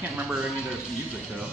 Can't remember any of their music though.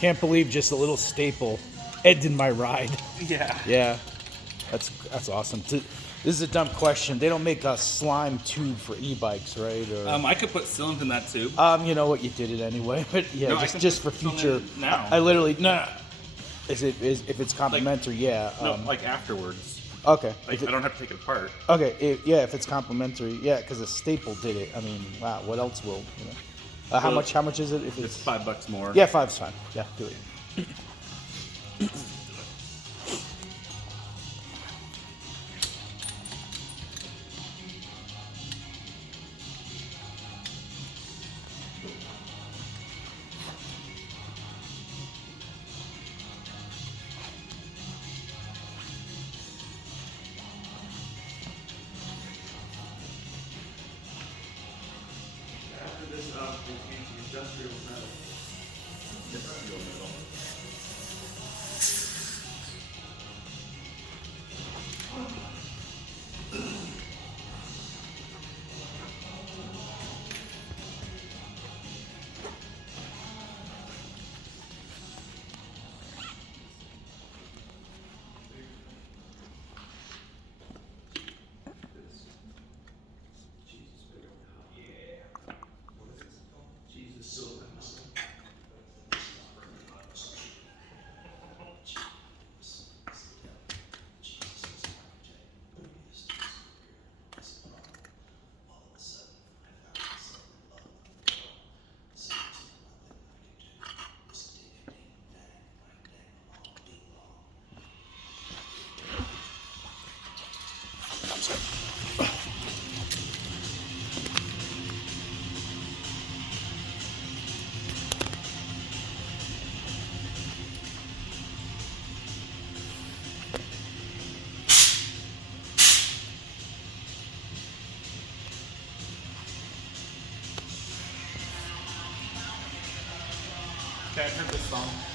Can't believe just a little staple ended my ride. Yeah. Yeah, that's awesome. This is a dumb question. They don't make a slime tube for e-bikes, right? Or I could put cylinder in that tube. you know what? You did it anyway. But yeah, No, I can just for put some future. in now. I literally no. Is if it's complimentary? Yeah. No, like afterwards. Okay. Like I don't have to take it apart. Okay. If it's complimentary, yeah, because a staple did it. I mean, wow. What else will you know? How Well, much? How much is it? If It's $5 more. Yeah, five's fine. Yeah, do it. After this, we'll change to industrial metal. Industrial metal. Jesus silver. Okay, I heard this song.